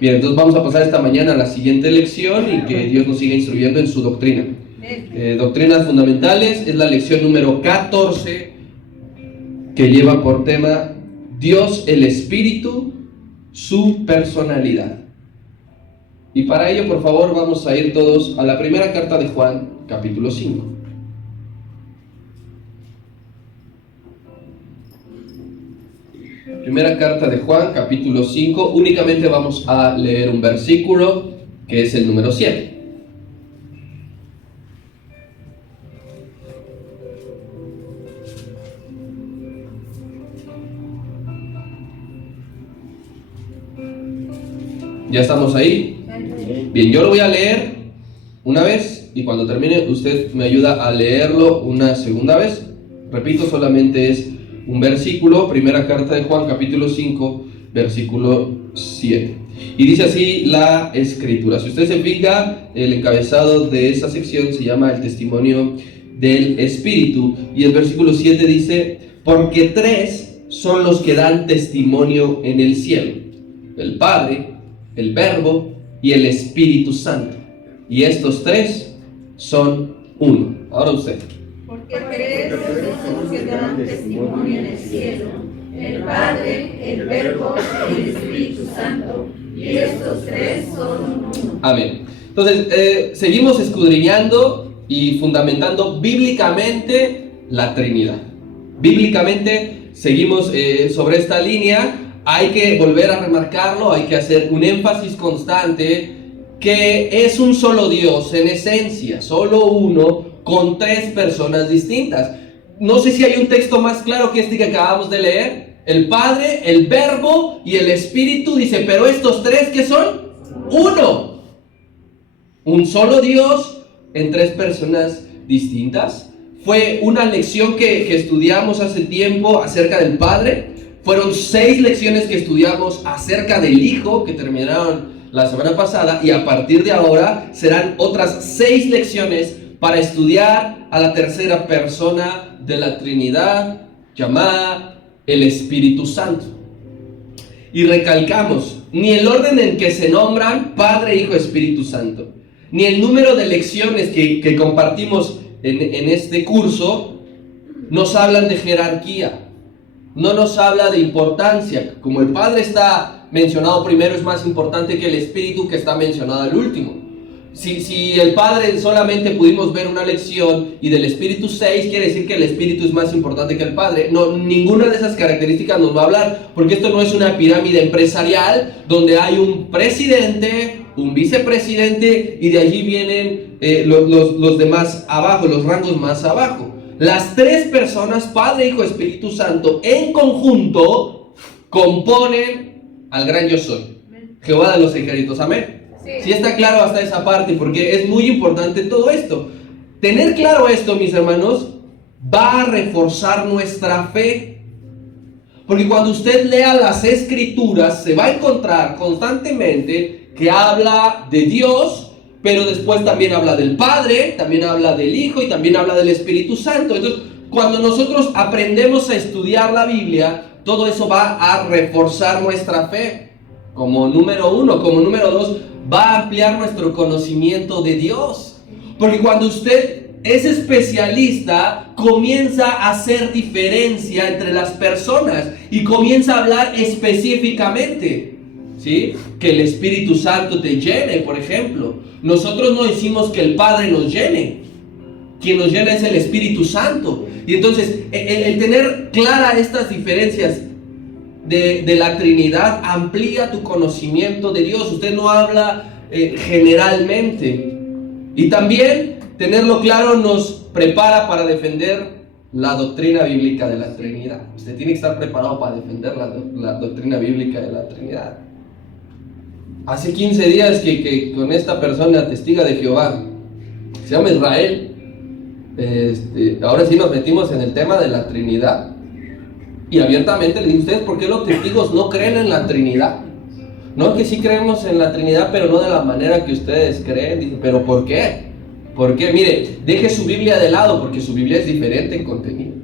Bien, entonces vamos a pasar esta mañana a la siguiente lección y que Dios nos siga instruyendo en su doctrina. Doctrinas fundamentales es la lección número 14 que lleva por tema Dios el Espíritu, su personalidad. Y para ello, por favor, vamos a ir todos a la primera carta de Juan, capítulo 5. Primera carta de Juan, capítulo 5, únicamente vamos a leer un versículo, que es el número 7. ¿Ya estamos ahí? Bien, yo lo voy a leer una vez y cuando termine usted me ayuda a leerlo una segunda vez. Repito, solamente es un versículo, primera carta de Juan, capítulo 5, versículo 7. Y dice así la escritura. Si usted se fija, el encabezado de esa sección se llama el testimonio del Espíritu. Y el versículo 7 dice, porque tres son los que dan testimonio en el cielo: el Padre, el Verbo y el Espíritu Santo. Y estos tres son uno. Ahora usted. Porque tres son los que dan testimonio en el cielo: el Padre, el Verbo y el Espíritu Santo. Y estos tres son uno. Amén. Entonces, seguimos escudriñando y fundamentando bíblicamente la Trinidad. Bíblicamente seguimos sobre esta línea. Hay que volver a remarcarlo, hay que hacer un énfasis constante que es un solo Dios en esencia, solo uno, con tres personas distintas. No sé si hay un texto más claro que este que acabamos de leer. El Padre, el Verbo y el Espíritu, dice, pero estos tres, ¿qué son? Uno. Un solo Dios en tres personas distintas. Fue una lección que estudiamos hace tiempo acerca del Padre. Fueron 6 lecciones que estudiamos acerca del Hijo, que terminaron la semana pasada, y a partir de ahora serán otras 6 lecciones para estudiar a la tercera persona de la Trinidad, llamada el Espíritu Santo. Y recalcamos, ni el orden en que se nombran Padre, Hijo, Espíritu Santo, ni el número de lecciones que compartimos en este curso nos hablan de jerarquía. No nos habla de importancia. Como el Padre está mencionado primero, es más importante que el Espíritu, que está mencionado al último. Si el Padre solamente pudimos ver una lección y del Espíritu 6, quiere decir que el Espíritu es más importante que el Padre. No, ninguna de esas características nos va a hablar, porque esto no es una pirámide empresarial donde hay un presidente, un vicepresidente y de allí vienen los demás abajo, los rangos más abajo. Las tres personas, Padre, Hijo, Espíritu Santo, en conjunto componen al gran yo soy, Jehová de los ejércitos. Amén. Sí está claro hasta esa parte, porque es muy importante todo esto. Tener claro esto, mis hermanos, va a reforzar nuestra fe. Porque cuando usted lea las Escrituras, se va a encontrar constantemente que habla de Dios, pero después también habla del Padre, también habla del Hijo y también habla del Espíritu Santo. Entonces, cuando nosotros aprendemos a estudiar la Biblia, todo eso va a reforzar nuestra fe. Como número 1, como número 2, va a ampliar nuestro conocimiento de Dios. Porque cuando usted es especialista, comienza a hacer diferencia entre las personas y comienza a hablar específicamente, ¿sí? Que el Espíritu Santo te llene, por ejemplo. Nosotros no decimos que el Padre nos llene. Quien nos llena es el Espíritu Santo. Y entonces, el tener claras estas diferencias de la Trinidad amplía tu conocimiento de Dios. Usted no habla generalmente. Y también tenerlo claro nos prepara para defender la doctrina bíblica de la Trinidad. Usted tiene que estar preparado para defender la doctrina bíblica de la Trinidad. Hace 15 días que con esta persona testiga de Jehová, se llama Israel, ahora sí nos metimos en el tema de la Trinidad. Y abiertamente le digo, ¿ustedes por qué los testigos no creen en la Trinidad? No, que sí creemos en la Trinidad, pero no de la manera que ustedes creen. Dice, ¿pero por qué? ¿Por qué? Mire, deje su Biblia de lado, porque su Biblia es diferente en contenido.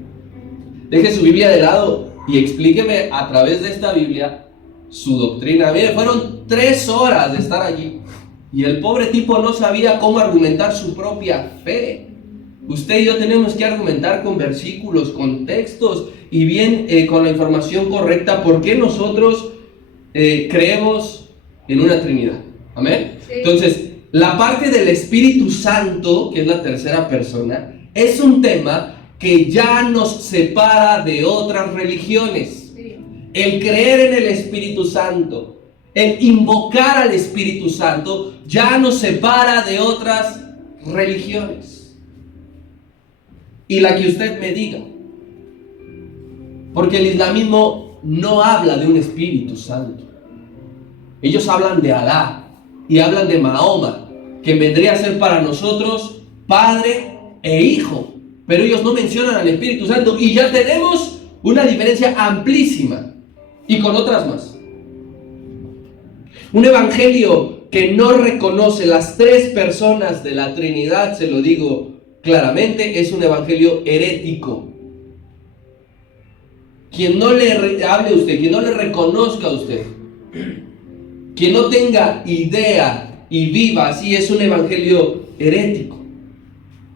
Deje su Biblia de lado y explíqueme a través de esta Biblia su doctrina. Mire, fueron 3 horas de estar allí. Y el pobre tipo no sabía cómo argumentar su propia fe. Usted y yo tenemos que argumentar con versículos, con textos y bien con la información correcta por qué nosotros creemos en una Trinidad. ¿Amén? Sí. Entonces, la parte del Espíritu Santo, que es la tercera persona, es un tema que ya nos separa de otras religiones. Sí. El creer en el Espíritu Santo, el invocar al Espíritu Santo, ya nos separa de otras religiones. Y la que usted me diga. Porque el islamismo no habla de un Espíritu Santo. Ellos hablan de Alá y hablan de Mahoma, que vendría a ser para nosotros Padre e Hijo. Pero ellos no mencionan al Espíritu Santo y ya tenemos una diferencia amplísima. Y con otras más. Un evangelio que no reconoce las 3 personas de la Trinidad, se lo digo claramente, es un evangelio herético. Quien no le hable a usted, quien no le reconozca a usted, quien no tenga idea y viva así, es un evangelio herético.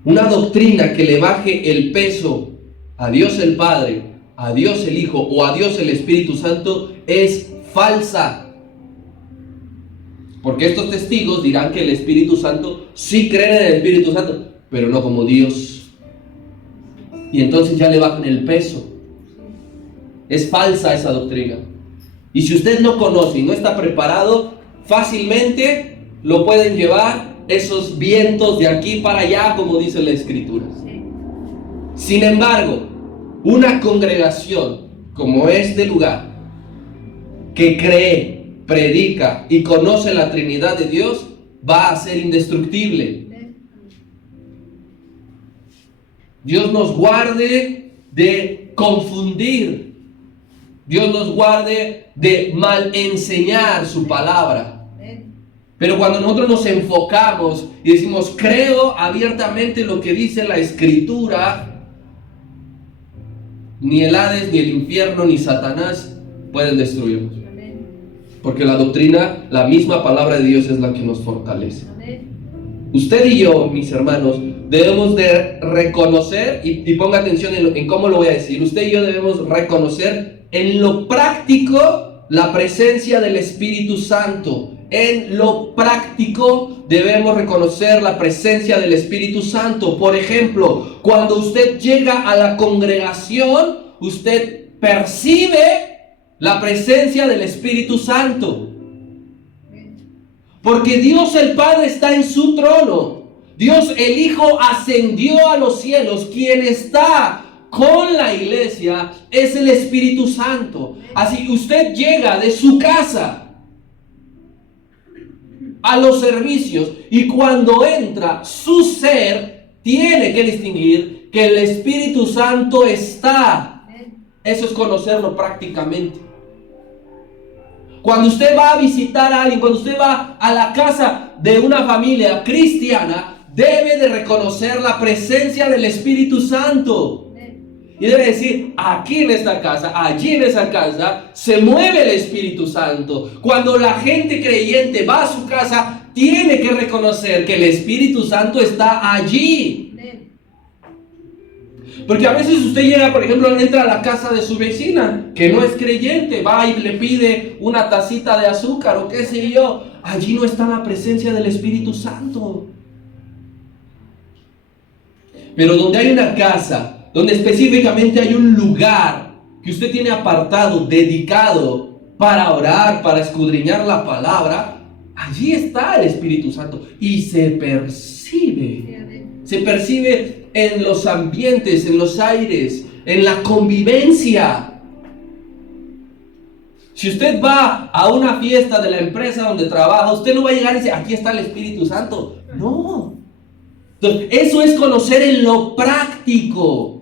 Una doctrina que le baje el peso a Dios el Padre, a Dios el Hijo o a Dios el Espíritu Santo es falsa. Porque estos testigos dirán que el Espíritu Santo, sí creen en el Espíritu Santo, pero no como Dios. Y entonces ya le bajan el peso. Es falsa esa doctrina. Y si usted no conoce y no está preparado, fácilmente lo pueden llevar esos vientos de aquí para allá, como dice la Escritura. Sin embargo, una congregación como este lugar, que cree, predica y conoce la Trinidad de Dios, va a ser indestructible. Dios nos guarde de confundir. Dios nos guarde de mal enseñar su palabra. Pero cuando nosotros nos enfocamos y decimos, creo abiertamente lo que dice la Escritura, ni el Hades, ni el infierno, ni Satanás pueden destruirnos. Porque la doctrina, la misma palabra de Dios es la que nos fortalece. Usted y yo, mis hermanos, debemos de reconocer, y ponga atención en cómo lo voy a decir, usted y yo debemos reconocer en lo práctico la presencia del Espíritu Santo. En lo práctico debemos reconocer la presencia del Espíritu Santo. Por ejemplo, cuando usted llega a la congregación, usted percibe la presencia del Espíritu Santo. Porque Dios el Padre está en su trono. Dios el Hijo ascendió a los cielos. Quien está con la iglesia es el Espíritu Santo. Así usted llega de su casa a los servicios y cuando entra, su ser tiene que distinguir que el Espíritu Santo está. Eso es conocerlo prácticamente. Cuando usted va a visitar a alguien, cuando usted va a la casa de una familia cristiana, debe de reconocer la presencia del Espíritu Santo. Y debe decir, aquí en esta casa, allí en esa casa, se mueve el Espíritu Santo. Cuando la gente creyente va a su casa, tiene que reconocer que el Espíritu Santo está allí. Porque a veces usted llega, por ejemplo, entra a la casa de su vecina, que no es creyente, va y le pide una tacita de azúcar o qué sé yo. Allí no está la presencia del Espíritu Santo. Pero donde hay una casa, donde específicamente hay un lugar que usted tiene apartado, dedicado para orar, para escudriñar la palabra, allí está el Espíritu Santo y se percibe en los ambientes, en los aires, en la convivencia. Si usted va a una fiesta de la empresa donde trabaja, usted no va a llegar y decir, aquí está el Espíritu Santo. No. Entonces, eso es conocer en lo práctico.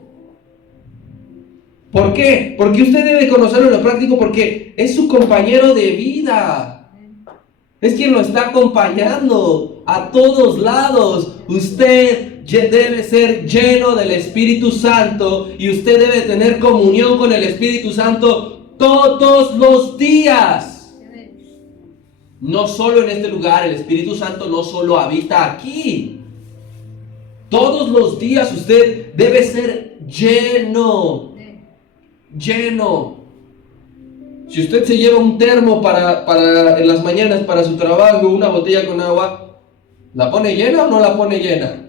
¿Por qué? Porque usted debe conocerlo en lo práctico porque es su compañero de vida. Es quien lo está acompañando a todos lados. Usted debe ser lleno del Espíritu Santo y usted debe tener comunión con el Espíritu Santo todos los días. no solo en este lugar, el Espíritu Santo no solo habita aquí. Todos los días usted debe ser lleno. Si usted se lleva un termo para en las mañanas para su trabajo, una botella con agua, ¿la pone llena o no la pone llena?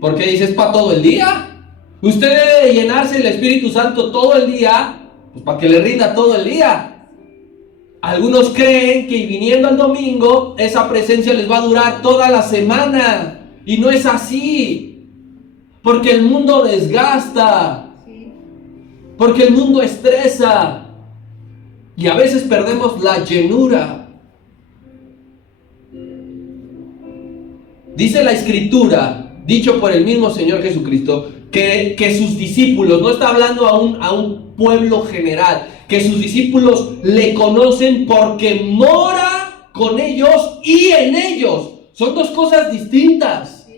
Porque dice, ¿es para todo el día? Usted debe llenarse del Espíritu Santo todo el día, pues para que le rinda todo el día. Algunos creen que viniendo al domingo, esa presencia les va a durar toda la semana. Y no es así. Porque el mundo desgasta. Porque el mundo estresa. Y a veces perdemos la llenura. Dice la Escritura, dicho por el mismo Señor Jesucristo, que sus discípulos, no está hablando a un pueblo general, que sus discípulos le conocen porque mora con ellos y en ellos. Son dos cosas distintas.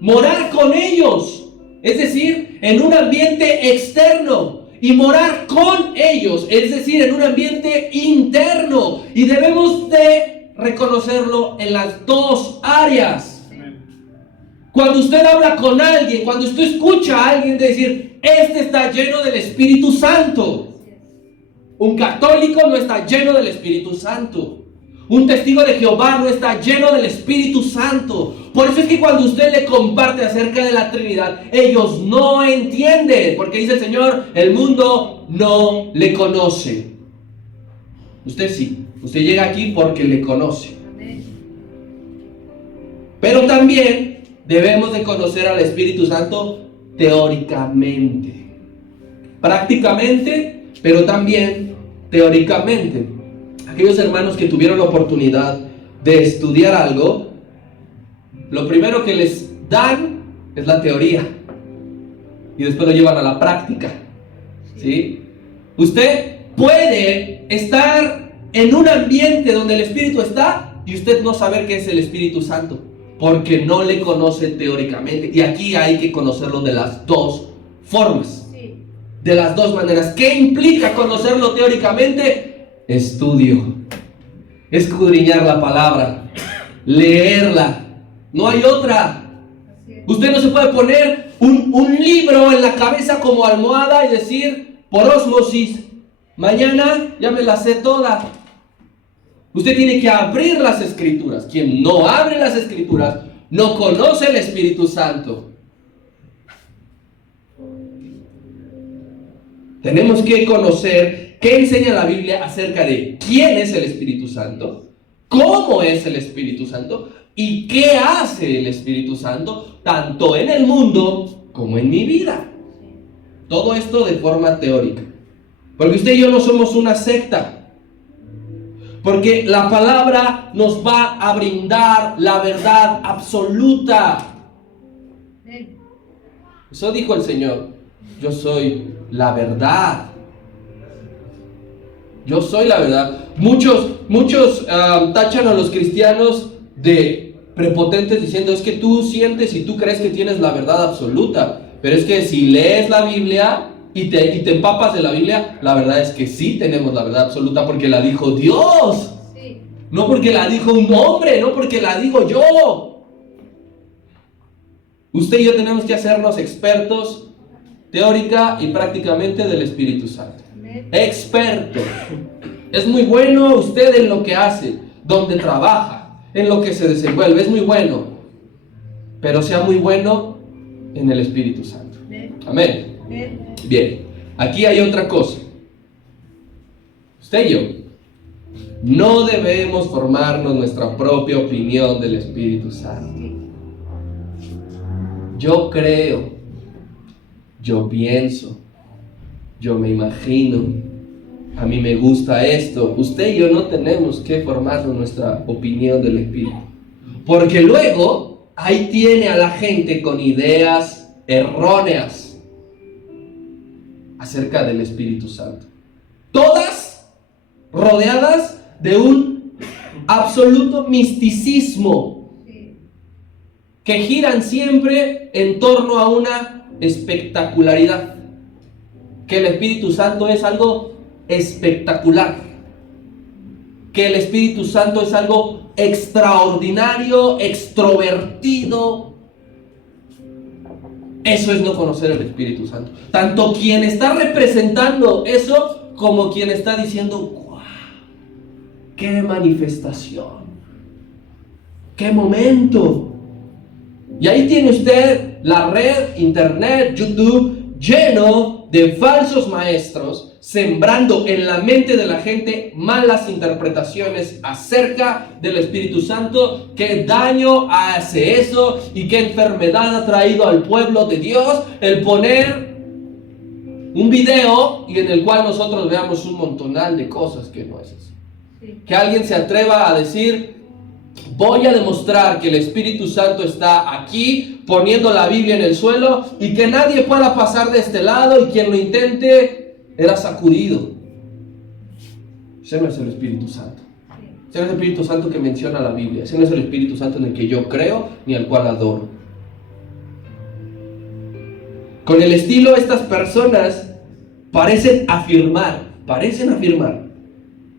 Morar con ellos, es decir, en un ambiente externo, y morar con ellos, es decir, en un ambiente interno. Y debemos de reconocerlo en las dos áreas. Cuando usted habla con alguien, cuando usted escucha a alguien decir, este está lleno del Espíritu Santo. Un católico no está lleno del Espíritu Santo. Un testigo de Jehová no está lleno del Espíritu Santo. Por eso es que cuando usted le comparte acerca de la Trinidad, ellos no entienden. Porque dice el Señor, el mundo no le conoce. Usted sí. Usted llega aquí porque le conoce. Pero también debemos de conocer al Espíritu Santo teóricamente. Prácticamente, pero también teóricamente. Aquellos hermanos que tuvieron la oportunidad de estudiar algo, lo primero que les dan es la teoría y después lo llevan a la práctica, ¿sí? Usted puede estar en un ambiente donde el Espíritu está y usted no saber qué es el Espíritu Santo porque no le conoce teóricamente, y aquí hay que conocerlo de las dos formas, de las dos maneras. ¿Qué implica conocerlo teóricamente? Estudio, escudriñar la palabra, leerla. No hay otra. Usted no se puede poner un libro en la cabeza como almohada y decir por ósmosis, mañana ya me la sé toda. Usted tiene que abrir las Escrituras. Quien no abre las Escrituras no conoce el Espíritu Santo. Tenemos que conocer qué enseña la Biblia acerca de quién es el Espíritu Santo, cómo es el Espíritu Santo y qué hace el Espíritu Santo, tanto en el mundo como en mi vida. Todo esto de forma teórica. Porque usted y yo no somos una secta. Porque la palabra nos va a brindar la verdad absoluta. Eso dijo el Señor. Yo soy la verdad. Yo soy la verdad. Muchos tachan a los cristianos de prepotentes diciendo, es que tú sientes y tú crees que tienes la verdad absoluta. Pero es que si lees la Biblia y te empapas de la Biblia, la verdad es que sí tenemos la verdad absoluta porque la dijo Dios. Sí. No porque la dijo un hombre, no porque la digo yo. Usted y yo tenemos que hacernos expertos teórica y prácticamente del Espíritu Santo. Experto. Es muy bueno usted en lo que hace, donde trabaja, en lo que se desenvuelve, es muy bueno. Pero sea muy bueno en el Espíritu Santo. Amén. Bien, aquí hay otra cosa. Usted y yo no debemos formarnos nuestra propia opinión del Espíritu Santo. Yo creo, yo pienso, yo me imagino, a mí me gusta esto. Usted y yo no tenemos que formarnos nuestra opinión del Espíritu, porque luego ahí tiene a la gente con ideas erróneas acerca del Espíritu Santo, todas rodeadas de un absoluto misticismo que giran siempre en torno a una espectacularidad, que el Espíritu Santo es algo espectacular, que el Espíritu Santo es algo extraordinario, extrovertido. Eso es no conocer el Espíritu Santo. Tanto quien está representando eso como quien está diciendo, ¡guau! ¡Qué manifestación! ¡Qué momento! Y ahí tiene usted la red, internet, YouTube, lleno de falsos maestros, sembrando en la mente de la gente malas interpretaciones acerca del Espíritu Santo. ¿Qué daño hace eso? ¿Y qué enfermedad ha traído al pueblo de Dios el poner un video y en el cual nosotros veamos un montonal de cosas que no es eso? Sí. Que alguien se atreva a decir, voy a demostrar que el Espíritu Santo está aquí, poniendo la Biblia en el suelo, y que nadie pueda pasar de este lado, y quien lo intente era sacudido. Ese no es el Espíritu Santo. Ese no es el Espíritu Santo que menciona la Biblia. Ese no es el Espíritu Santo en el que yo creo ni al cual adoro. Con el estilo, estas personas parecen afirmar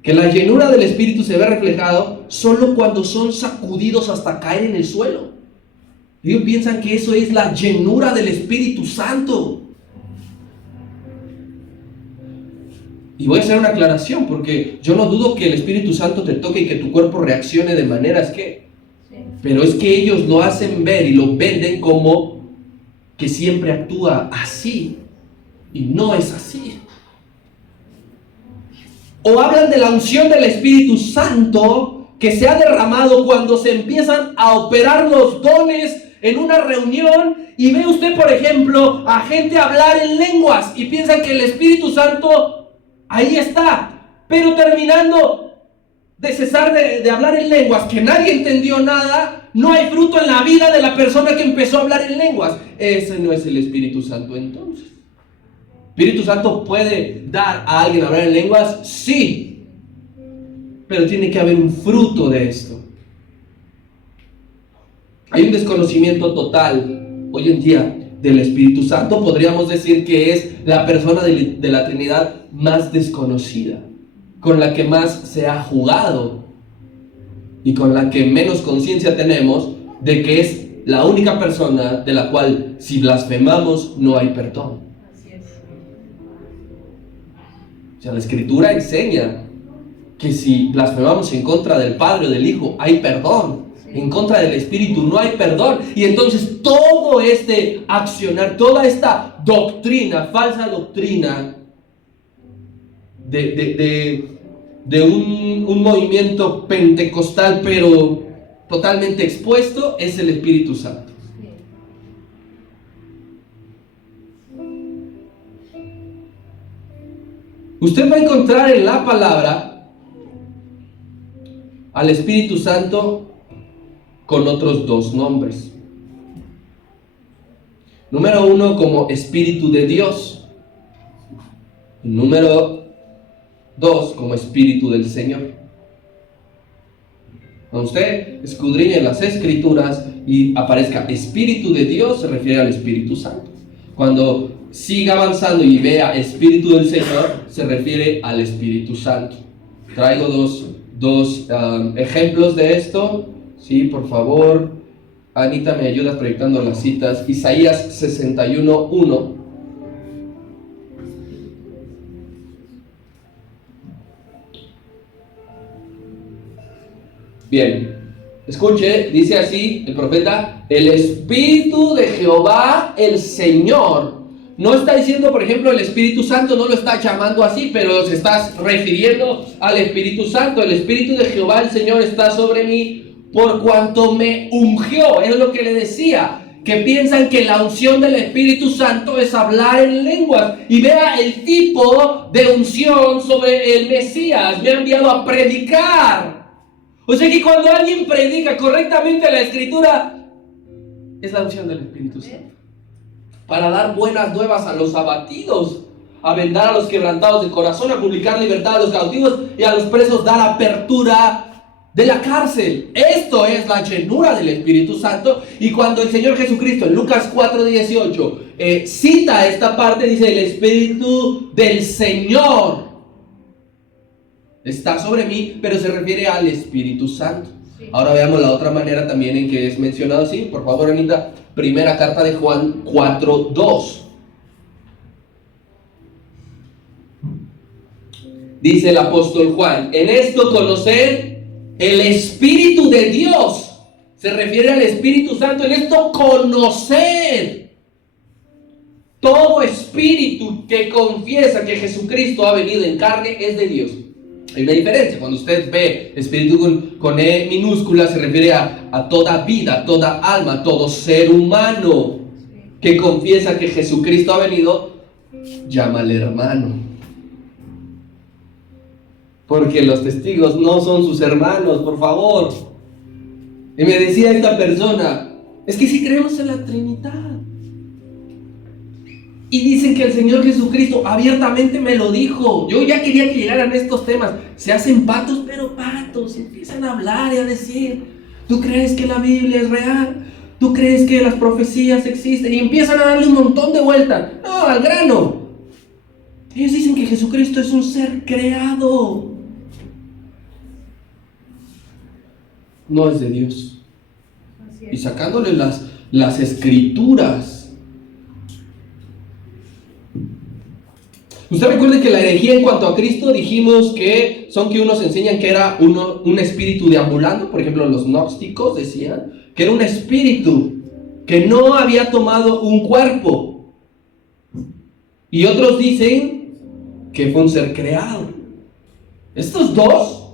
que la llenura del Espíritu se ve reflejado solo cuando son sacudidos hasta caer en el suelo. Ellos piensan que eso es la llenura del Espíritu Santo. Y voy a hacer una aclaración, porque yo no dudo que el Espíritu Santo te toque y que tu cuerpo reaccione de maneras que... Sí. Pero es que ellos lo hacen ver y lo venden como que siempre actúa así. Y no es así. O hablan de la unción del Espíritu Santo que se ha derramado cuando se empiezan a operar los dones en una reunión, y ve usted, por ejemplo, a gente hablar en lenguas y piensan que el Espíritu Santo ahí está, pero terminando de cesar de hablar en lenguas, que nadie entendió nada, no hay fruto en la vida de la persona que empezó a hablar en lenguas. Ese no es el Espíritu Santo entonces. ¿Espíritu Santo puede dar a alguien a hablar en lenguas? Sí, pero tiene que haber un fruto de esto. Hay un desconocimiento total hoy en día del Espíritu Santo. Podríamos decir que es la persona de la Trinidad más desconocida, con la que más se ha jugado y con la que menos conciencia tenemos de que es la única persona de la cual, si blasfemamos, no hay perdón. Así es. O sea, la Escritura enseña que si blasfemamos en contra del Padre o del Hijo, hay perdón. En contra del Espíritu no hay perdón. Y entonces todo este accionar, toda esta doctrina, falsa doctrina de un movimiento pentecostal, pero totalmente expuesto, es el Espíritu Santo. Usted va a encontrar en la palabra al Espíritu Santo con otros dos nombres. Número uno, como Espíritu de Dios. Número dos, como Espíritu del Señor. Cuando usted escudriñe las Escrituras y aparezca Espíritu de Dios, se refiere al Espíritu Santo. Cuando siga avanzando y vea Espíritu del Señor, se refiere al Espíritu Santo. Traigo dos ejemplos de esto. Sí, por favor. Anita, me ayudas proyectando las citas. Isaías 61:1. Bien, escuche, dice así el profeta: el Espíritu de Jehová, el Señor. No está diciendo, por ejemplo, el Espíritu Santo, no lo está llamando así, pero se está refiriendo al Espíritu Santo. El Espíritu de Jehová, el Señor, está sobre mí por cuanto me ungió. Es lo que le decía, que piensan que la unción del Espíritu Santo es hablar en lenguas. Y vea el tipo de unción sobre el Mesías: me ha enviado a predicar. O sea que cuando alguien predica correctamente la Escritura, es la unción del Espíritu Santo. Para dar buenas nuevas a los abatidos, a vendar a los quebrantados de corazón, a publicar libertad a los cautivos y a los presos dar apertura de la cárcel. Esto es la llenura del Espíritu Santo. Y cuando el Señor Jesucristo en Lucas 4:18 cita esta parte, dice: el Espíritu del Señor. está sobre mí, pero se refiere al Espíritu Santo. Ahora veamos la otra manera también en que es mencionado así. Por favor, Anita, primera carta de Juan 4:2. Dice el apóstol Juan: en esto conocer el Espíritu de Dios. Se refiere al Espíritu Santo. En esto conocer. Todo espíritu que confiesa que Jesucristo ha venido en carne es de Dios. Hay una diferencia. Cuando usted ve espíritu con E minúscula, se refiere a toda vida, toda alma, todo ser humano que confiesa que Jesucristo ha venido. Llámale hermano. Porque los testigos no son sus hermanos, por favor. Y me decía esta persona: es que si creemos en la Trinidad. Y dicen que el Señor Jesucristo abiertamente me lo dijo. Yo ya quería que llegaran estos temas. Se hacen patos, pero patos. Empiezan a hablar y a decir: ¿tú crees que la Biblia es real? ¿Tú crees que las profecías existen? Y empiezan a darle un montón de vueltas. No, al grano. Ellos dicen que Jesucristo es un ser creado. No es de Dios. Y sacándole las escrituras. Usted recuerde que la herejía en cuanto a Cristo dijimos que son que unos enseñan que era un espíritu deambulando. Por ejemplo, los gnósticos decían que era un espíritu que no había tomado un cuerpo. Y otros dicen que fue un ser creado. Estos dos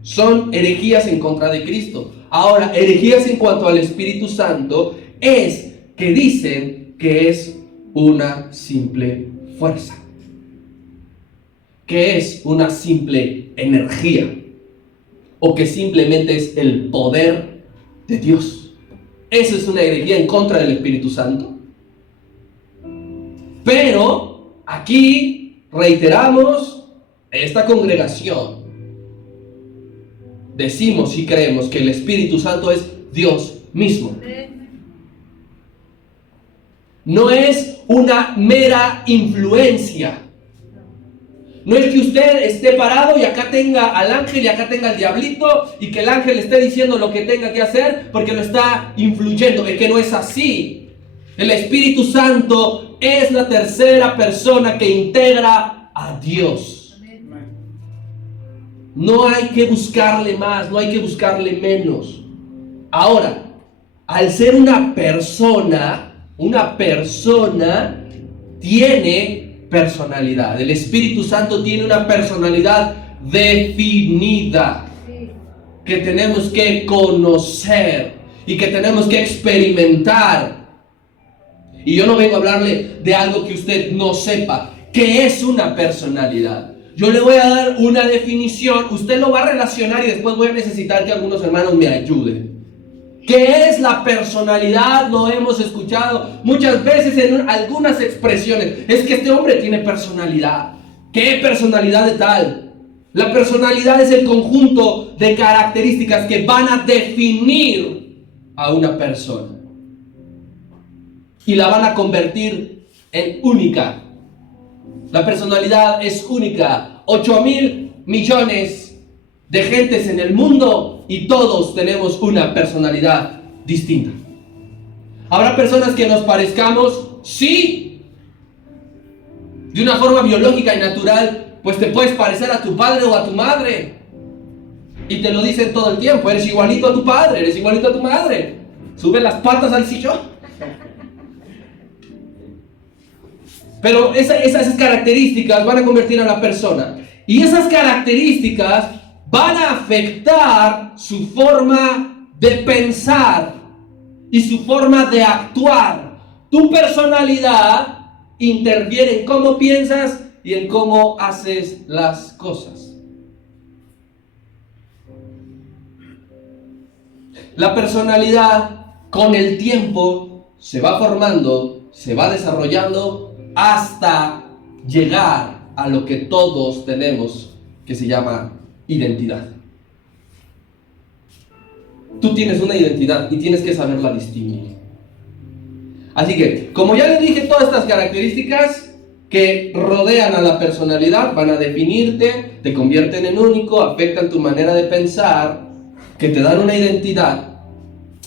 son herejías en contra de Cristo. Ahora, herejías en cuanto al Espíritu Santo es que dicen que es una simple fuerza, que es una simple energía, o que simplemente es el poder de Dios. Eso es una herejía en contra del Espíritu Santo. Pero aquí reiteramos, esta congregación decimos y creemos que el Espíritu Santo es Dios mismo. No es una mera influencia. No es que usted esté parado y acá tenga al ángel y acá tenga al diablito y que el ángel le esté diciendo lo que tenga que hacer porque lo está influyendo. Es que no es así. El Espíritu Santo es la tercera persona que integra a Dios. No hay que buscarle más, no hay que buscarle menos. Ahora, al ser una persona tiene personalidad. El Espíritu Santo tiene una personalidad definida que tenemos que conocer y que tenemos que experimentar. Y yo no vengo a hablarle de algo que usted no sepa. ¿Qué es una personalidad? Yo le voy a dar una definición, usted lo va a relacionar y después voy a necesitar que algunos hermanos me ayuden. ¿Qué es la personalidad? Lo hemos escuchado muchas veces en algunas expresiones. Es que este hombre tiene personalidad. ¿Qué personalidad de tal? La personalidad es el conjunto de características que van a definir a una persona y la van a convertir en única. La personalidad es única. 8,000 millones de gentes en el mundo y todos tenemos una personalidad distinta. ¿Habrá personas que nos parezcamos? Sí. De una forma biológica y natural, pues te puedes parecer a tu padre o a tu madre. Y te lo dicen todo el tiempo. Eres igualito a tu padre, eres igualito a tu madre. Sube las patas al sillón. Pero esas características van a convertir a la persona. Y esas características van a afectar su forma de pensar y su forma de actuar. Tu personalidad interviene en cómo piensas y en cómo haces las cosas. La personalidad con el tiempo se va formando, se va desarrollando hasta llegar a lo que todos tenemos, que se llama identidad. Tú tienes una identidad y tienes que saberla distinguir. Así que, como ya le dije todas estas características, que rodean a la personalidad van a definirte, te convierten en único, afectan tu manera de pensar, que te dan una identidad.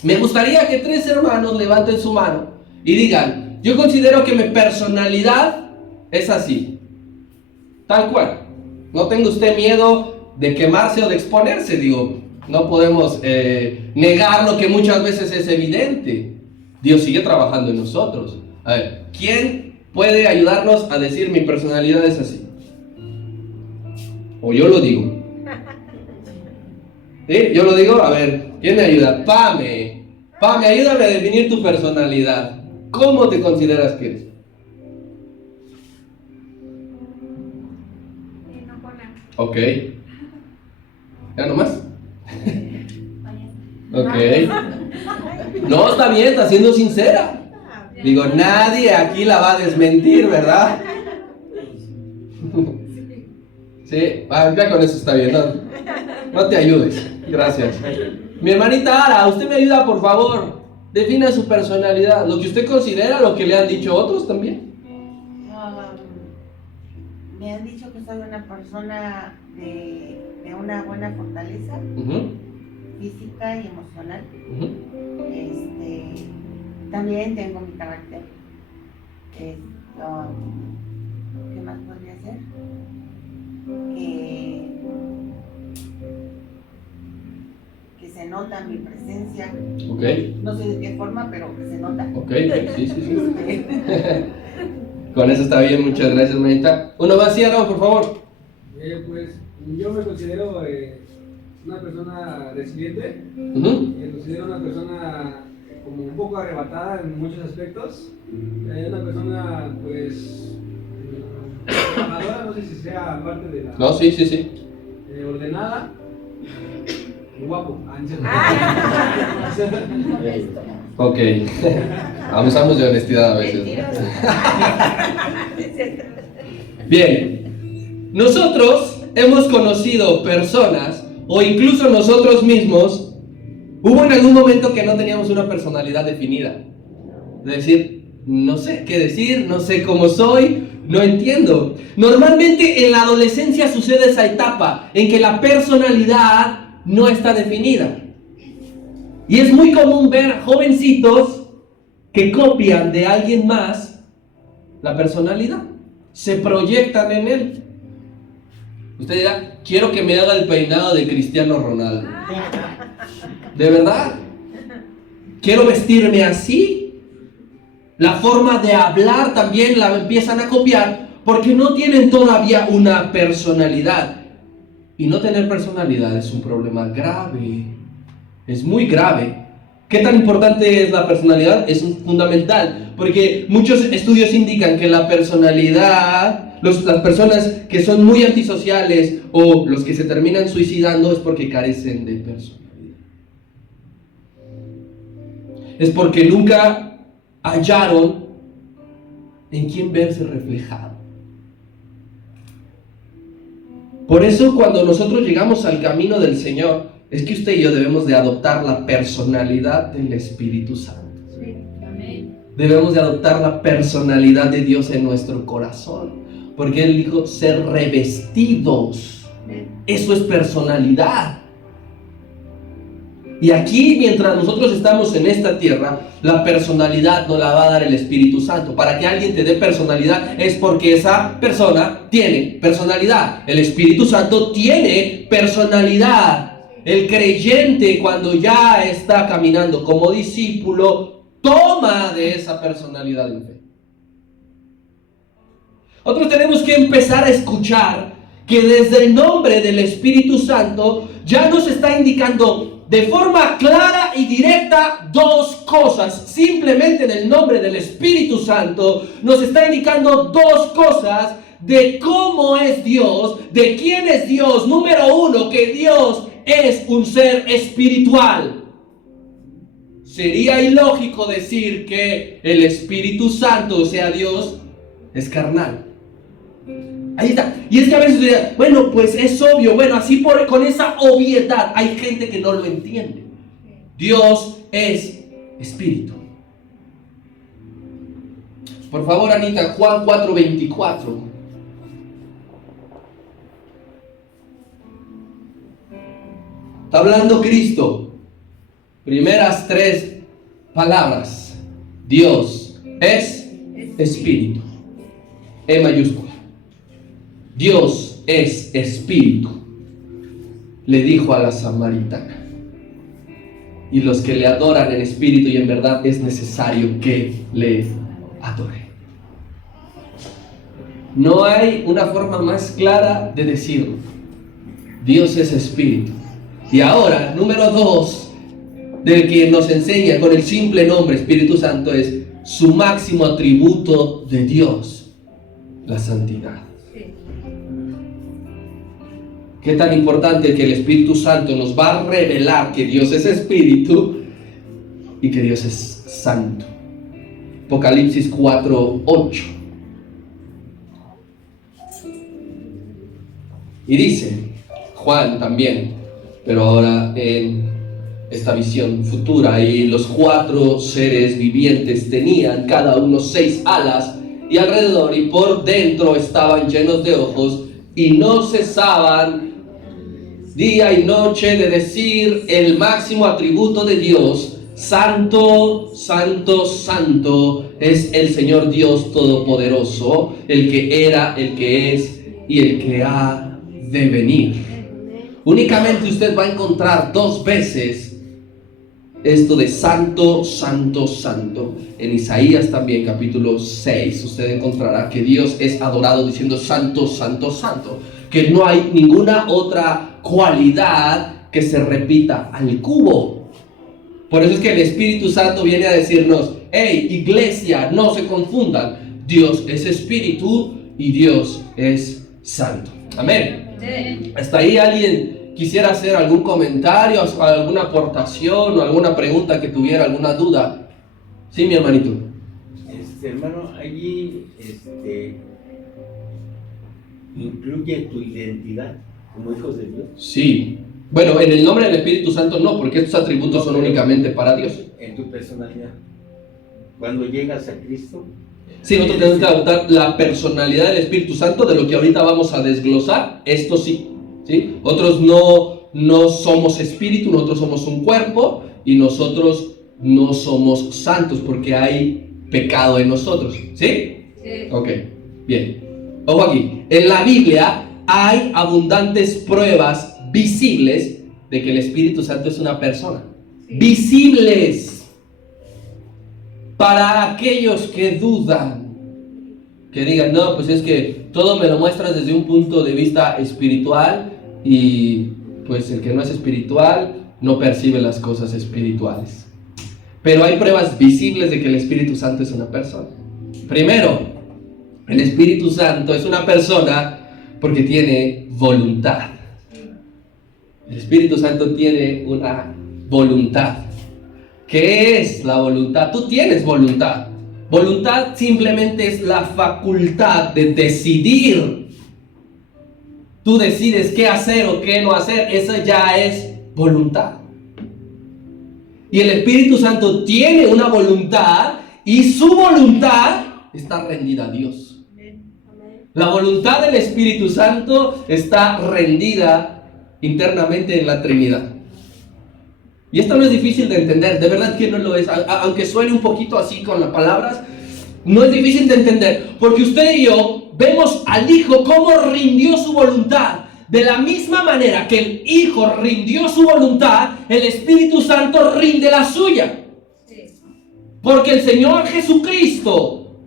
Me gustaría que 3 hermanos levanten su mano y digan: yo considero que mi personalidad es así, tal cual. No tenga usted miedo de quemarse o de exponerse, digo, no podemos negar lo que muchas veces es evidente. Dios sigue trabajando en nosotros. A ver, ¿quién puede ayudarnos a decir mi personalidad es así? O yo lo digo. ¿Sí? Yo lo digo, a ver, ¿quién me ayuda? Pame, ayúdame a definir tu personalidad. ¿Cómo te consideras que eres? Ok. ¿Ya nomás? Ok. No, está bien, está siendo sincera. Digo, nadie aquí la va a desmentir, ¿verdad? Sí, ya con eso está bien, no te ayudes. Gracias. Mi hermanita Ara, ¿usted me ayuda, por favor? Defina su personalidad, lo que usted considera, lo que le han dicho otros también. Me han dicho que soy una persona de una buena fortaleza física y emocional. También tengo mi carácter. ¿Qué más podría ser? Que se nota mi presencia. Ok. No sé de qué forma, pero que se nota. Ok, sí. Con eso está bien, muchas gracias, manita. Uno más, sí, Aaron, por favor. Pues yo me considero una persona resiliente. Me considero una persona como un poco arrebatada en muchos aspectos. Una persona, pues, trabajadora, no sé si sea parte de la... No, sí. Ordenada y guapo. Ok. Abusamos de honestidad a veces. Bien. Nosotros hemos conocido personas, o incluso nosotros mismos, hubo en algún momento que no teníamos una personalidad definida. Es decir, no sé qué decir, no sé cómo soy, no entiendo. Normalmente en la adolescencia sucede esa etapa en que la personalidad no está definida. Y es muy común ver jovencitos que copian de alguien más la personalidad, se proyectan en él. Usted dirá, quiero que me haga el peinado de Cristiano Ronaldo. ¿De verdad? Quiero vestirme así. La forma de hablar también la empiezan a copiar porque no tienen todavía una personalidad. Y no tener personalidad es un problema grave. Es muy grave. ¿Qué tan importante es la personalidad? Es fundamental, porque muchos estudios indican que la personalidad, las personas que son muy antisociales o los que se terminan suicidando es porque carecen de personalidad. Es porque nunca hallaron en quién verse reflejado. Por eso cuando nosotros llegamos al camino del Señor, es que usted y yo debemos de adoptar la personalidad del Espíritu Santo. Debemos de adoptar la personalidad de Dios en nuestro corazón, porque Él dijo ser revestidos. Eso es personalidad. Y aquí, mientras nosotros estamos en esta tierra, la personalidad nos la va a dar el Espíritu Santo. Para que alguien te dé personalidad es porque esa persona tiene personalidad. El Espíritu Santo tiene personalidad. El creyente, cuando ya está caminando como discípulo, toma de esa personalidad en fe. Nosotros tenemos que empezar a escuchar que desde el nombre del Espíritu Santo ya nos está indicando de forma clara y directa dos cosas. Simplemente en el nombre del Espíritu Santo nos está indicando dos cosas de cómo es Dios, de quién es Dios. Número uno, que Dios es un ser espiritual. Sería ilógico decir que el Espíritu Santo, o sea Dios, es carnal. Ahí está. Y es que a veces dirán, bueno, pues es obvio. Bueno, así con esa obviedad hay gente que no lo entiende. Dios es espíritu. Por favor, Anita, Juan 4:24. Está hablando Cristo. Primeras 3 palabras. Dios es espíritu. E mayúscula. Dios es espíritu. Le dijo a la samaritana. Y los que le adoran en espíritu y en verdad es necesario que le adoren. No hay una forma más clara de decirlo. Dios es espíritu. Y ahora, número 2, del que nos enseña con el simple nombre Espíritu Santo, es su máximo atributo de Dios, la santidad. Qué tan importante que el Espíritu Santo nos va a revelar que Dios es espíritu y que Dios es santo. Apocalipsis 4:8. Y dice, Juan también, pero ahora en esta visión futura, y los 4 seres vivientes tenían cada uno 6 alas, y alrededor y por dentro estaban llenos de ojos, y no cesaban día y noche de decir el máximo atributo de Dios: Santo, Santo, Santo es el Señor Dios Todopoderoso, el que era, el que es y el que ha de venir. Únicamente usted va a encontrar 2 veces esto de Santo, Santo, Santo. En Isaías también, capítulo 6, usted encontrará que Dios es adorado diciendo Santo, Santo, Santo. Que no hay ninguna otra cualidad que se repita al cubo. Por eso es que el Espíritu Santo viene a decirnos: hey, iglesia, no se confundan. Dios es espíritu y Dios es santo. Amén. ¿Hasta ahí alguien quisiera hacer algún comentario, alguna aportación o alguna pregunta que tuviera, alguna duda? Sí, mi hermanito. Hermano, allí incluye tu identidad como hijos de Dios. Sí. Bueno, en el nombre del Espíritu Santo no, porque estos atributos son únicamente para Dios. En tu personalidad. Cuando llegas a Cristo. Sí, nosotros tenemos que adoptar la personalidad del Espíritu Santo, de lo que ahorita vamos a desglosar. Esto sí, ¿sí? Otros no somos espíritu, nosotros somos un cuerpo y nosotros no somos santos porque hay pecado en nosotros. ¿Sí? Sí. Ok, bien. Ojo aquí. En la Biblia hay abundantes pruebas visibles de que el Espíritu Santo es una persona. Sí. Visibles. Para aquellos que dudan, que digan, no, pues es que todo me lo muestras desde un punto de vista espiritual y pues el que no es espiritual no percibe las cosas espirituales. Pero hay pruebas visibles de que el Espíritu Santo es una persona. Primero, el Espíritu Santo es una persona porque tiene voluntad. El Espíritu Santo tiene una voluntad. ¿Qué es la voluntad? Tú tienes voluntad. Voluntad simplemente es la facultad de decidir. Tú decides qué hacer o qué no hacer. Esa ya es voluntad. Y el Espíritu Santo tiene una voluntad y su voluntad está rendida a Dios. La voluntad del Espíritu Santo está rendida internamente en la Trinidad. Y esto no es difícil de entender, de verdad que no lo es, aunque suene un poquito así con las palabras, no es difícil de entender, porque usted y yo vemos al Hijo cómo rindió su voluntad. De la misma manera que el Hijo rindió su voluntad, el Espíritu Santo rinde la suya. Porque el Señor Jesucristo,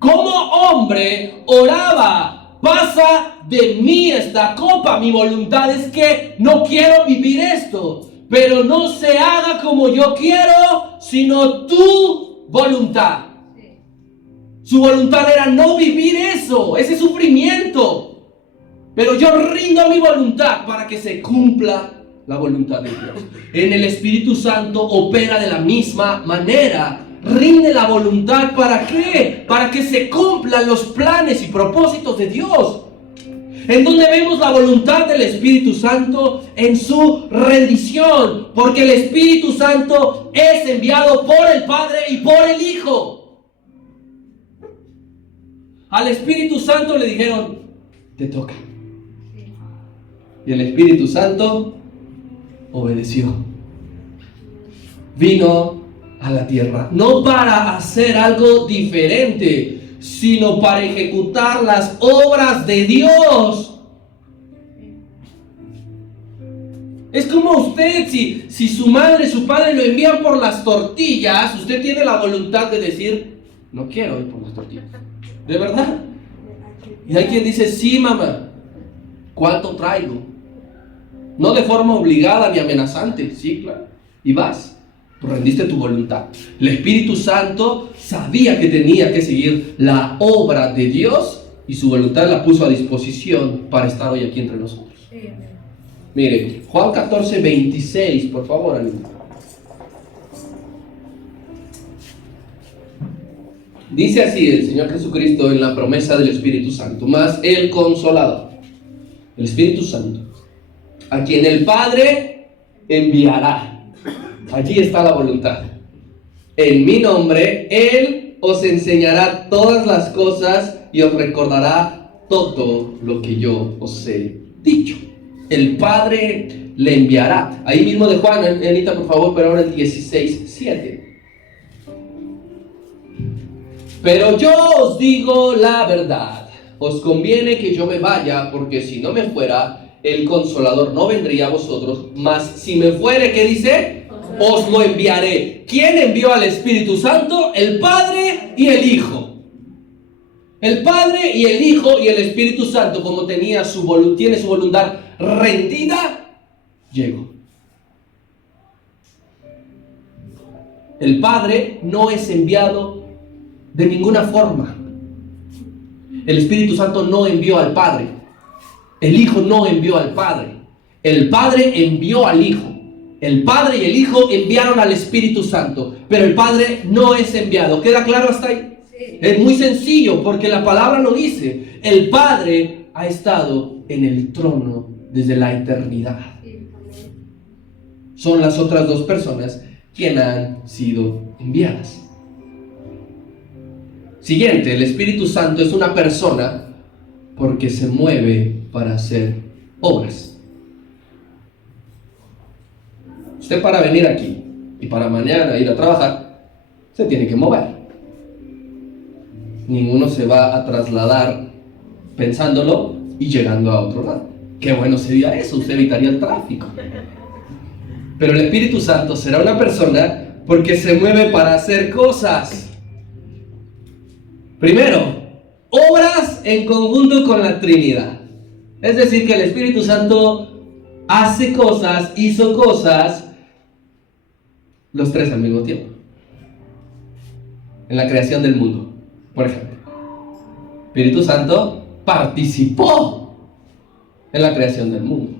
como hombre, oraba: pasa de mí esta copa, mi voluntad es que no quiero vivir esto. Pero no se haga como yo quiero, sino tu voluntad. Su voluntad era no vivir eso, ese sufrimiento. Pero yo rindo mi voluntad para que se cumpla la voluntad de Dios. En el Espíritu Santo opera de la misma manera. Rinde la voluntad, ¿para qué? Para que se cumplan los planes y propósitos de Dios. En donde vemos la voluntad del Espíritu Santo en su rendición, porque el Espíritu Santo es enviado por el Padre y por el Hijo. Al Espíritu Santo le dijeron, te toca. Y el Espíritu Santo obedeció. Vino a la tierra, no para hacer algo diferente, sino para ejecutar las obras de Dios. Es como usted, si su madre, su padre lo envían por las tortillas, usted tiene la voluntad de decir, no quiero ir por las tortillas. ¿De verdad? Y hay quien dice, sí, mamá, ¿cuánto traigo? No de forma obligada ni amenazante, sí, claro. Y vas, tú rendiste tu voluntad. El Espíritu Santo sabía que tenía que seguir la obra de Dios y su voluntad la puso a disposición para estar hoy aquí entre nosotros. Mire, Juan 14, 26, por favor, amigo. Dice así el Señor Jesucristo en la promesa del Espíritu Santo, más el Consolador, el Espíritu Santo, a quien el Padre enviará. Allí está la voluntad. En mi nombre, Él os enseñará todas las cosas y os recordará todo lo que yo os he dicho. El Padre le enviará. Ahí mismo de Juan, Anita, por favor, pero ahora el 16, 7. Pero yo os digo la verdad. Os conviene que yo me vaya, porque si no me fuera, el Consolador no vendría a vosotros. Mas si me fuere, ¿qué dice? Os lo enviaré. ¿Quién envió al Espíritu Santo? El Padre y el Hijo. El Padre y el Hijo y el Espíritu Santo, como tiene su voluntad rendida, llegó. El Padre no es enviado de ninguna forma. El Espíritu Santo no envió al Padre. El Hijo no envió al Padre. El Padre envió al Hijo. El Padre y el Hijo enviaron al Espíritu Santo, pero el Padre no es enviado. ¿Queda claro hasta ahí? Sí. Es muy sencillo, porque la palabra lo dice. El Padre ha estado en el trono desde la eternidad. Son las otras dos personas quienes han sido enviadas. Siguiente, el Espíritu Santo es una persona porque se mueve para hacer obras. Usted para venir aquí y para mañana ir a trabajar, se tiene que mover. Ninguno se va a trasladar pensándolo y llegando a otro lado. Qué bueno sería eso, usted evitaría el tráfico. Pero el Espíritu Santo será una persona porque se mueve para hacer cosas. Primero, obras en conjunto con la Trinidad. Es decir, que el Espíritu Santo hace cosas, hizo cosas, los tres al mismo tiempo. En la creación del mundo, por ejemplo. El Espíritu Santo participó en la creación del mundo.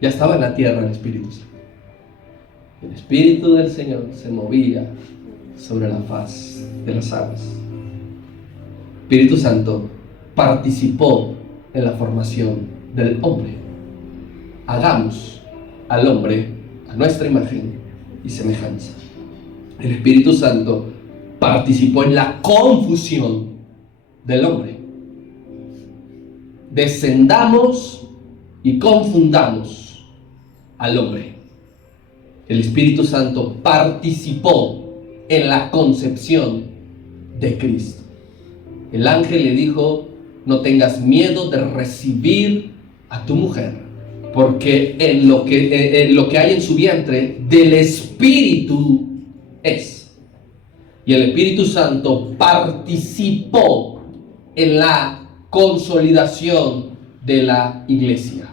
Ya estaba en la tierra el Espíritu Santo. El Espíritu del Señor se movía sobre la faz de las aguas. El Espíritu Santo participó en la formación del hombre. Hagamos al hombre a nuestra imagen y semejanza. El Espíritu Santo participó en la confusión del hombre. Descendamos y confundamos al hombre. El Espíritu Santo participó en la concepción de Cristo. El ángel le dijo: no tengas miedo de recibir a tu mujer, porque en lo que hay en su vientre del Espíritu es. Y el Espíritu Santo participó en la consolidación de la iglesia.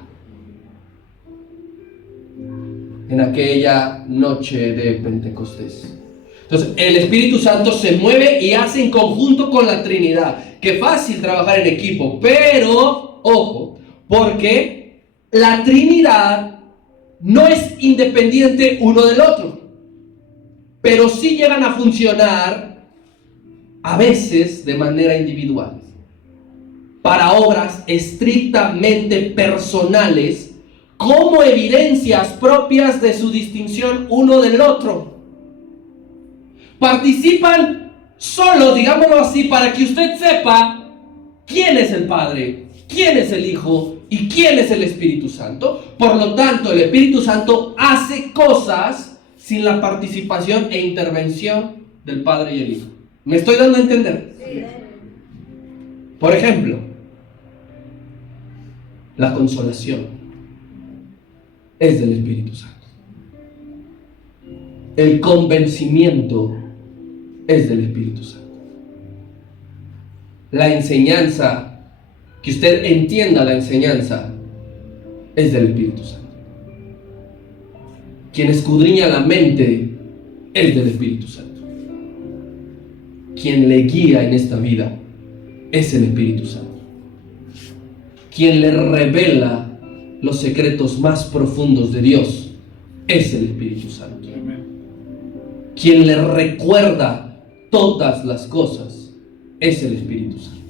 En aquella noche de Pentecostés. Entonces, el Espíritu Santo se mueve y hace en conjunto con la Trinidad. Qué fácil trabajar en equipo, pero, ojo, porque la Trinidad no es independiente uno del otro, pero sí llegan a funcionar a veces de manera individual, para obras estrictamente personales, como evidencias propias de su distinción uno del otro. Participan Solo, digámoslo así, para que usted sepa quién es el Padre, quién es el Hijo y quién es el Espíritu Santo. Por lo tanto, el Espíritu Santo hace cosas sin la participación e intervención del Padre y el Hijo. ¿Me estoy dando a entender? Por ejemplo, la consolación es del Espíritu Santo. El convencimiento es del Espíritu Santo. La enseñanza, que usted entienda la enseñanza, es del Espíritu Santo. Quien escudriña la mente es del Espíritu Santo. Quien le guía en esta vida es el Espíritu Santo. Quien le revela los secretos más profundos de Dios es el Espíritu Santo. Quien le recuerda todas las cosas es el Espíritu Santo.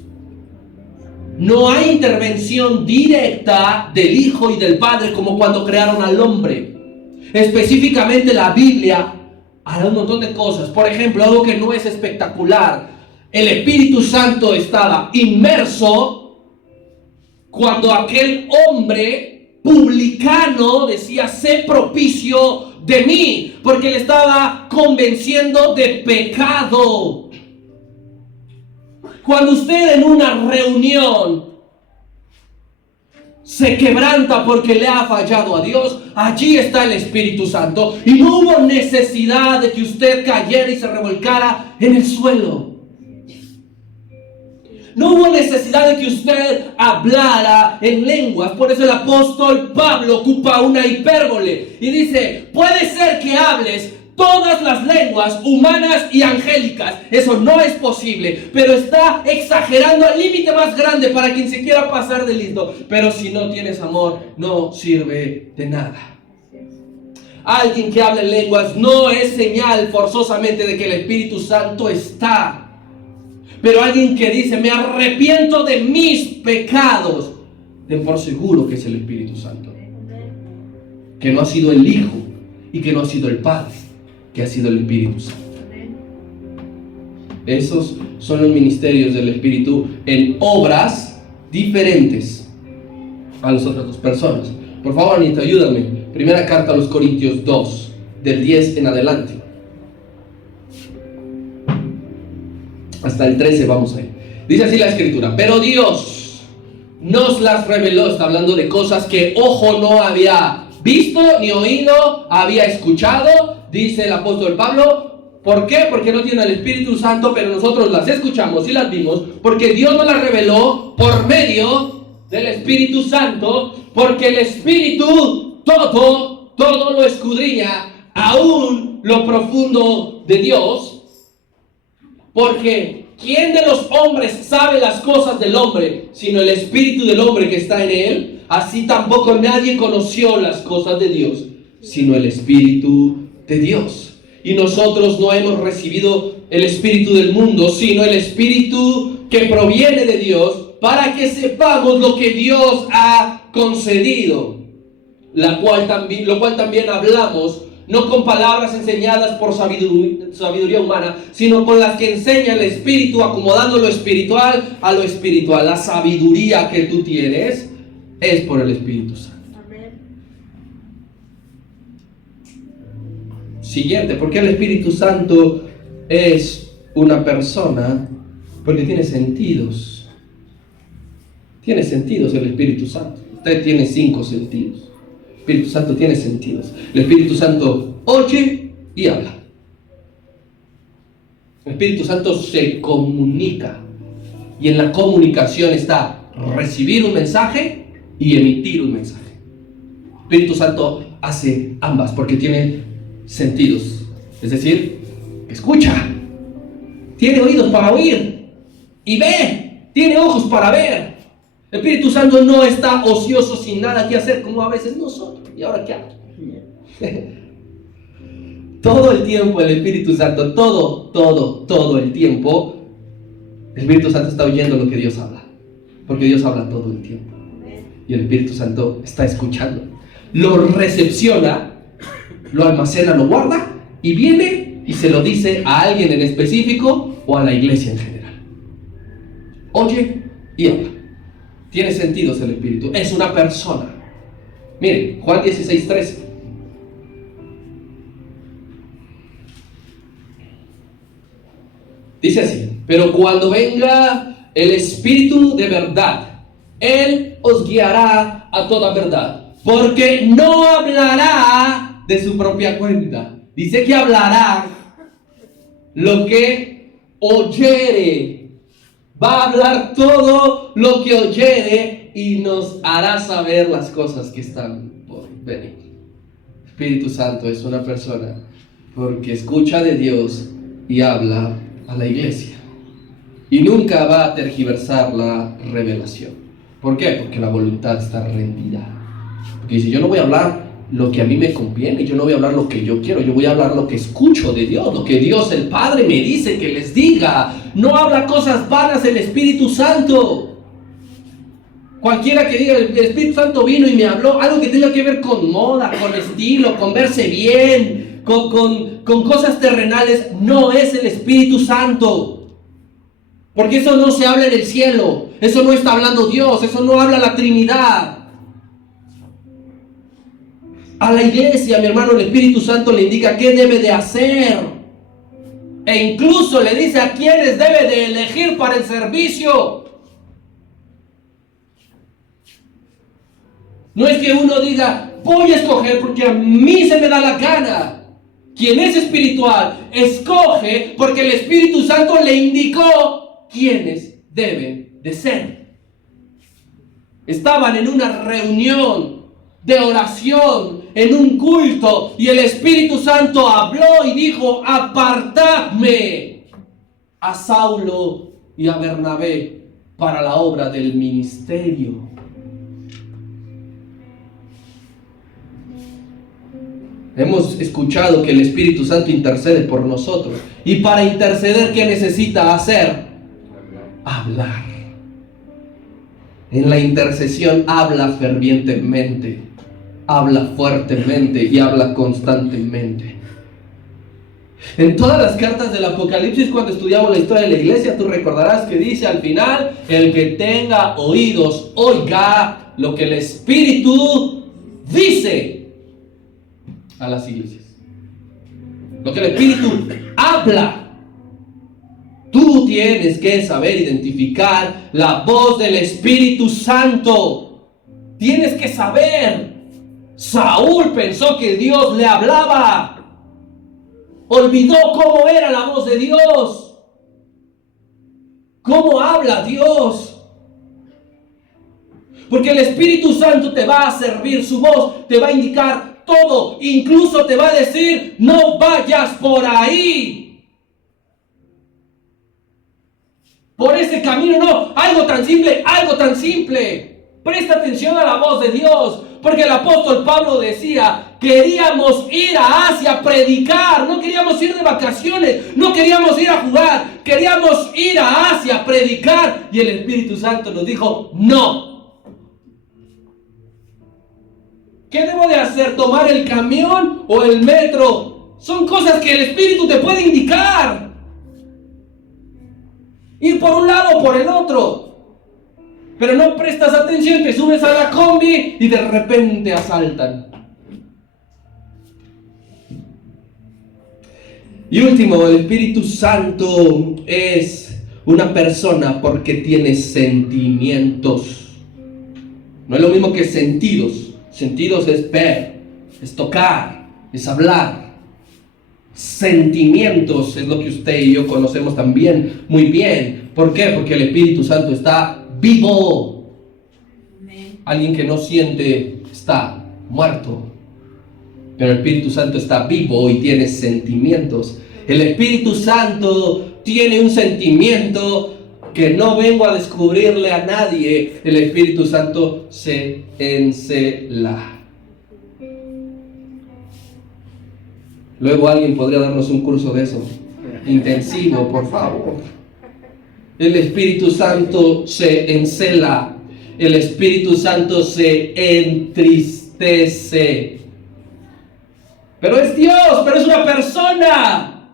No hay intervención directa del Hijo y del Padre como cuando crearon al hombre. Específicamente la Biblia hará un montón de cosas. Por ejemplo, algo que no es espectacular. El Espíritu Santo estaba inmerso cuando aquel hombre publicano decía: sé propicio de mí, porque le estaba convenciendo de pecado. Cuando usted en una reunión se quebranta porque le ha fallado a Dios, allí está el Espíritu Santo, y no hubo necesidad de que usted cayera y se revolcara en el suelo. No hubo necesidad de que usted hablara en lenguas. Por eso el apóstol Pablo ocupa una hipérbole y dice: puede ser que hables todas las lenguas humanas y angélicas. Eso no es posible, pero está exagerando al límite más grande para quien se quiera pasar de listo. Pero si no tienes amor, no sirve de nada. Alguien que habla en lenguas no es señal forzosamente de que el Espíritu Santo está. Pero alguien que dice: me arrepiento de mis pecados, ten por seguro que es el Espíritu Santo. Que no ha sido el Hijo y que no ha sido el Padre, que ha sido el Espíritu Santo. Esos son los ministerios del Espíritu en obras diferentes a las otras dos personas. Por favor, Anita, ayúdame. Primera carta a los Corintios 2, del 10 en adelante. Hasta el 13 vamos a ir. Dice así la Escritura: pero Dios nos las reveló. Está hablando de cosas que ojo no había visto, ni oído había escuchado. Dice el apóstol Pablo: ¿por qué? Porque no tiene el Espíritu Santo, pero nosotros las escuchamos y las vimos, porque Dios nos las reveló por medio del Espíritu Santo, porque el Espíritu todo lo escudriña, aún lo profundo de Dios. Porque ¿quién de los hombres sabe las cosas del hombre, sino el Espíritu del hombre que está en él? Así tampoco nadie conoció las cosas de Dios, sino el Espíritu de Dios. Y nosotros no hemos recibido el espíritu del mundo, sino el Espíritu que proviene de Dios, para que sepamos lo que Dios ha concedido, lo cual también hablamos, no con palabras enseñadas por sabiduría humana, sino con las que enseña el Espíritu, acomodando lo espiritual a lo espiritual. La sabiduría que tú tienes es por el Espíritu Santo. Siguiente, ¿por qué el Espíritu Santo es una persona? Porque tiene sentidos. Tiene sentidos el Espíritu Santo. Usted tiene 5 sentidos. El Espíritu Santo tiene sentidos. El Espíritu Santo oye y habla. El Espíritu Santo se comunica. Y en la comunicación está recibir un mensaje y emitir un mensaje. El Espíritu Santo hace ambas porque tiene sentidos. Es decir, escucha, tiene oídos para oír y ve, tiene ojos para ver. El Espíritu Santo no está ocioso sin nada que hacer como a veces nosotros. ¿Y ahora qué hago? Todo el tiempo el Espíritu Santo, todo el tiempo, el Espíritu Santo está oyendo lo que Dios habla. Porque Dios habla todo el tiempo. Y el Espíritu Santo está escuchando. Lo recepciona, lo almacena, lo guarda y viene y se lo dice a alguien en específico o a la iglesia en general. Oye y habla. Tiene sentido el Espíritu. Es una persona. Miren, Juan 16:13. Dice así: pero cuando venga el Espíritu de verdad, Él os guiará a toda verdad, porque no hablará de su propia cuenta. Dice que hablará lo que oyere. Va a hablar todo lo que oyere y nos hará saber las cosas que están por venir. Espíritu Santo es una persona porque escucha de Dios y habla a la iglesia. Y nunca va a tergiversar la revelación. ¿Por qué? Porque la voluntad está rendida. Porque dice, yo no voy a hablar lo que a mí me conviene, yo no voy a hablar lo que yo quiero, yo voy a hablar lo que escucho de Dios, lo que Dios el Padre me dice que les diga. No habla cosas vanas el Espíritu Santo. Cualquiera que diga, el Espíritu Santo vino y me habló, algo que tenga que ver con moda, con estilo, con verse bien, con cosas terrenales, no es el Espíritu Santo. Porque eso no se habla en el cielo, eso no está hablando Dios, eso no habla la Trinidad. A la iglesia, mi hermano, el Espíritu Santo le indica qué debe de hacer. E incluso le dice a quiénes debe de elegir para el servicio. No es que uno diga, voy a escoger porque a mí se me da la gana. Quien es espiritual, escoge porque el Espíritu Santo le indicó quiénes deben de ser. Estaban en una reunión de oración, en un culto, y el Espíritu Santo habló y dijo, apartadme a Saulo y a Bernabé para la obra del ministerio. Hemos escuchado que el Espíritu Santo intercede por nosotros. Y para interceder, ¿qué necesita hacer? Hablar. En la intercesión habla fervientemente, habla fuertemente y habla constantemente. En todas las cartas del Apocalipsis, cuando estudiamos la historia de la iglesia, tú recordarás que dice al final, el que tenga oídos, oiga lo que el Espíritu dice a las iglesias. Lo que el Espíritu habla. Tú tienes que saber identificar la voz del Espíritu Santo. Tienes que saber. Saúl pensó que Dios le hablaba. Olvidó cómo era la voz de Dios. ¿Cómo habla Dios? Porque el Espíritu Santo te va a servir, su voz te va a indicar todo, incluso te va a decir, no vayas por ahí. Por ese camino no, algo tan simple. Presta atención a la voz de Dios, porque el apóstol Pablo decía, queríamos ir a Asia a predicar, no queríamos ir de vacaciones, no queríamos ir a jugar, queríamos ir a Asia a predicar, y el Espíritu Santo nos dijo, no. ¿Qué debo de hacer? ¿Tomar el camión o el metro? Son cosas que el Espíritu te puede indicar. Ir por un lado o por el otro. Pero no prestas atención, te subes a la combi y de repente asaltan. Y último, el Espíritu Santo es una persona porque tiene sentimientos. No es lo mismo que sentidos. Sentidos es ver, es tocar, es hablar. Sentimientos es lo que usted y yo conocemos también muy bien. ¿Por qué? Porque el Espíritu Santo está vivo. Alguien que no siente está muerto. Pero el Espíritu Santo está vivo y tiene sentimientos. El Espíritu Santo tiene un sentimiento que no vengo a descubrirle a nadie. El Espíritu Santo se encela. Luego alguien podría darnos un curso de eso. Intensivo, por favor. El Espíritu Santo se encela. El Espíritu Santo se entristece. Pero es Dios, pero es una persona.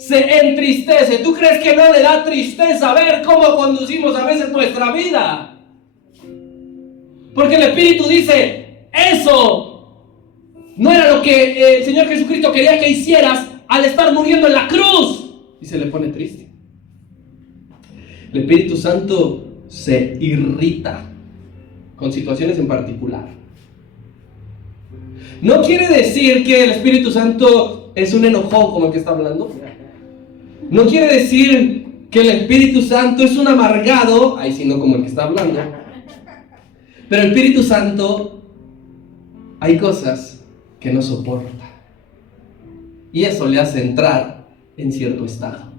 se entristece. ¿Tú crees que no le da tristeza ver cómo conducimos a veces nuestra vida? Porque el Espíritu dice, eso no era lo que el Señor Jesucristo quería que hicieras al estar muriendo en la cruz. Y se le pone triste. El Espíritu Santo se irrita con situaciones en particular. No quiere decir que el Espíritu Santo es un enojón como el que está hablando. No quiere decir que el Espíritu Santo es un amargado, ahí sí no como el que está hablando. Pero el Espíritu Santo, hay cosas que no soporta. Y eso le hace entrar en cierto estado.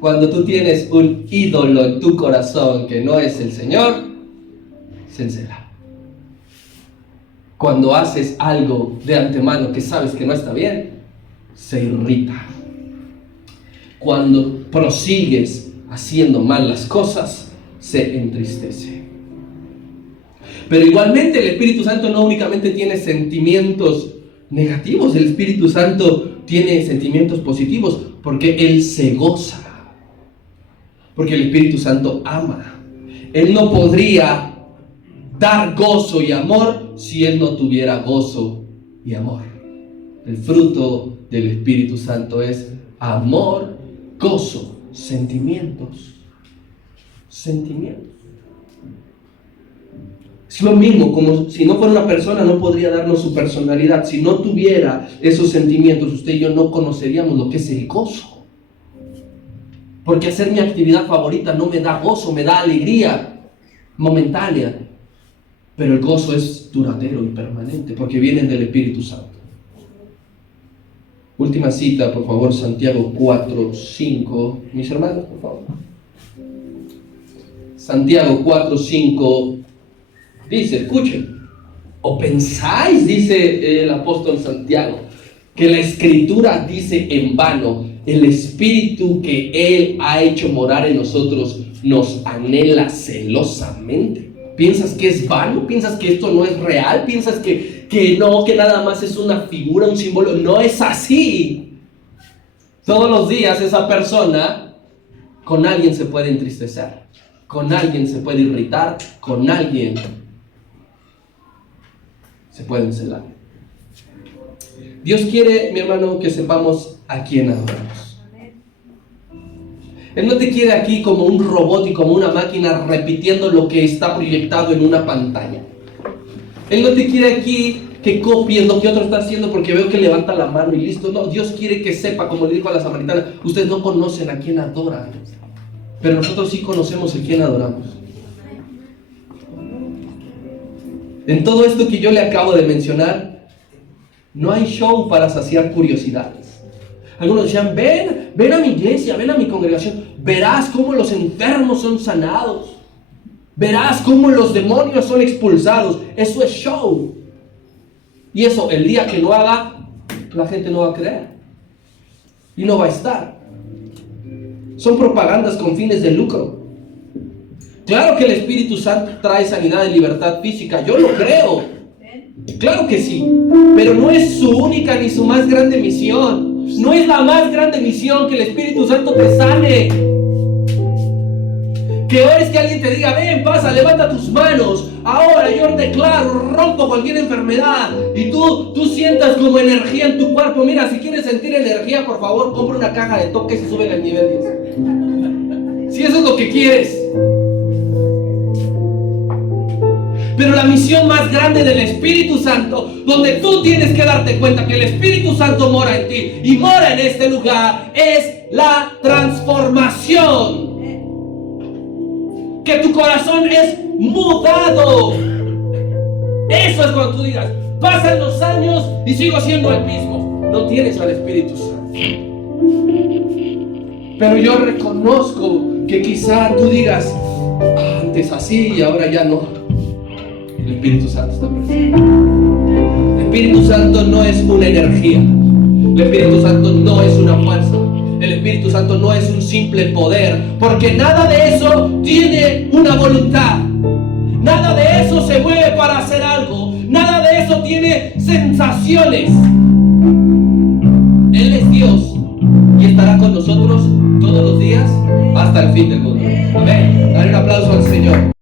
Cuando tú tienes un ídolo en tu corazón que no es el Señor, se encela. Cuando haces algo de antemano que sabes que no está bien, se irrita. Cuando prosigues haciendo mal las cosas, se entristece. Pero igualmente el Espíritu Santo no únicamente tiene sentimientos negativos, el Espíritu Santo tiene sentimientos positivos porque Él se goza. Porque el Espíritu Santo ama. Él no podría dar gozo y amor si Él no tuviera gozo y amor. El fruto del Espíritu Santo es amor, gozo, sentimientos. Sentimientos. Es lo mismo, como si no fuera una persona, no podría darnos su personalidad. Si no tuviera esos sentimientos, usted y yo no conoceríamos lo que es el gozo. Porque hacer mi actividad favorita no me da gozo, me da alegría momentánea. Pero el gozo es duradero y permanente, porque viene del Espíritu Santo. Última cita, por favor, Santiago 4:5. Mis hermanos, por favor. Santiago 4:5 dice, escuchen. ¿O pensáis, dice el apóstol Santiago, que la Escritura dice en vano, el Espíritu que Él ha hecho morar en nosotros nos anhela celosamente? ¿Piensas que es vano? ¿Piensas que esto no es real? ¿Piensas que no, que nada más es una figura, un símbolo? No es así. Todos los días esa persona con alguien se puede entristecer, con alguien se puede irritar, con alguien se puede encelar. Dios quiere, mi hermano, que sepamos a quién adoramos. Él no te quiere aquí como un robot y como una máquina repitiendo lo que está proyectado en una pantalla. Él no te quiere aquí que copies lo que otro está haciendo porque veo que levanta la mano y listo. No, Dios quiere que sepa, como le dijo a la samaritana, ustedes no conocen a quién adoran, pero nosotros sí conocemos a quién adoramos. En todo esto que yo le acabo de mencionar, no hay show para saciar curiosidades. Algunos decían, ven a mi iglesia, ven a mi congregación, verás cómo los enfermos son sanados, verás cómo los demonios son expulsados. Eso es show. Y eso, el día que lo haga, la gente no va a creer y no va a estar. Son propagandas con fines de lucro. Claro que el Espíritu Santo trae sanidad y libertad física, yo lo creo. Claro que sí, pero no es su única ni su más grande misión. No es la más grande misión que el Espíritu Santo te sane. Que ores, que alguien te diga, ven, pasa, levanta tus manos. Ahora yo declaro, rompo cualquier enfermedad. Y tú sientas como energía en tu cuerpo. Mira, si quieres sentir energía, por favor, compra una caja de toques y sube al nivel 10. Si eso es lo que quieres. Pero la misión más grande del Espíritu Santo, donde tú tienes que darte cuenta que el Espíritu Santo mora en ti y mora en este lugar, es la transformación. Que tu corazón es mudado. Eso es cuando tú digas, pasan los años y sigo siendo el mismo. No tienes al Espíritu Santo. Pero yo reconozco que quizá tú digas, antes así y ahora ya no. El Espíritu Santo está presente. El Espíritu Santo no es una energía. El Espíritu Santo no es una fuerza. El Espíritu Santo no es un simple poder, porque nada de eso tiene una voluntad. Nada de eso se mueve para hacer algo. Nada de eso tiene sensaciones. Él es Dios y estará con nosotros todos los días hasta el fin del mundo. Amén. Dale un aplauso al Señor.